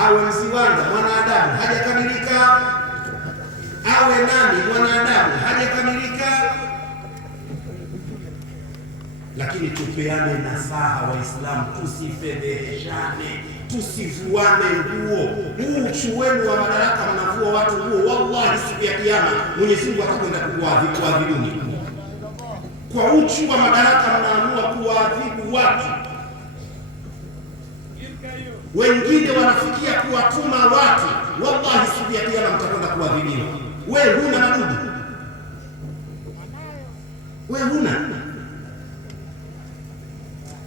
awe Mziwanda mwanadamu hajakamilika, awe nani mwanadamu hajakamilika. Lakini tupeane nasaha Waislamu, tusifedheheshane, tusivuane nguo. Huu uchu wenu wa madaraka, mnavua watu nguo, wallahi siku ya Kiyama Mwenyezi Mungu atakwenda kuadhibuni. Kwa uchu wa madaraka mnaamua kuadhibu watu. Wengine wanafikia kuwatuma watu, wallahi siku ya Kiyama mtakwenda kuadhibiwa. Wewe huna madudu, wewe huna.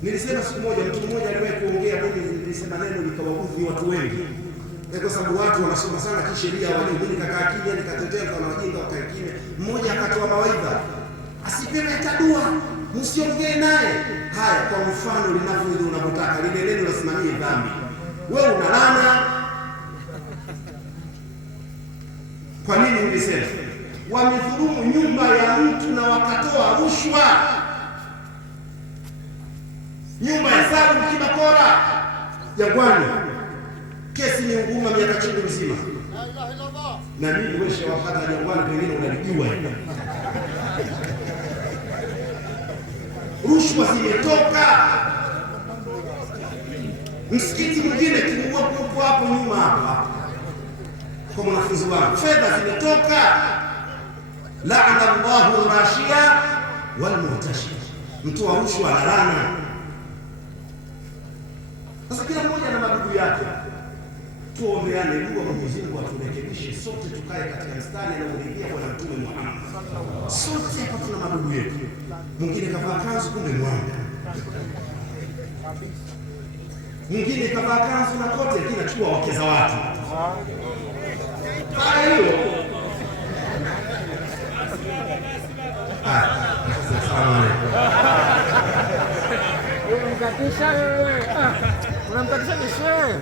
Nilisema siku moja, mtu mmoja aliwahi kuongea, mimi nilisema neno likawaudhi watu wengi, kwa sababu watu wanasoma sana kisheria. Mimi nikakaa kimya, nikatetea kwa wajinga wakae kimya. Mmoja akatoa mawaidha, asipewe hata dua, msiongee naye. Haya, kwa mfano linavyo unapotaka lile neno lasimamie dhambi, wewe unalana. Kwa nini ulisema? Wamedhulumu nyumba ya mtu na wakatoa rushwa. Nyumba ya Salum Kibakora Jangwani, kesi ni nguma miaka chungu mzima. Na mimi wewe wapata Jangwani, pengine unalijua hilo. Rushwa zimetoka. Msikiti mwingine kimuua kuku hapo nyuma hapa kwa mwanafunzi wangu, fedha zimetoka. Laana Allahu rashia wal murtashi, mtu wa rushwa analana. Sasa kila mmoja na madugu yake, tuombeane dua Mwenyezi Mungu aturekebishe sote, tukae katika mstari na kuelekea Bwana Mtume Muhammad. Sote hapa tuna madugu yetu, mwingine kavaa kanzu kumbe mwanga, mwingine kavaa kanzu na kote lakini anachukua wake za watu. Haya hiyo. Asalamu alaykum. Unamkatisha wewe. Unamkatisha ni shehe.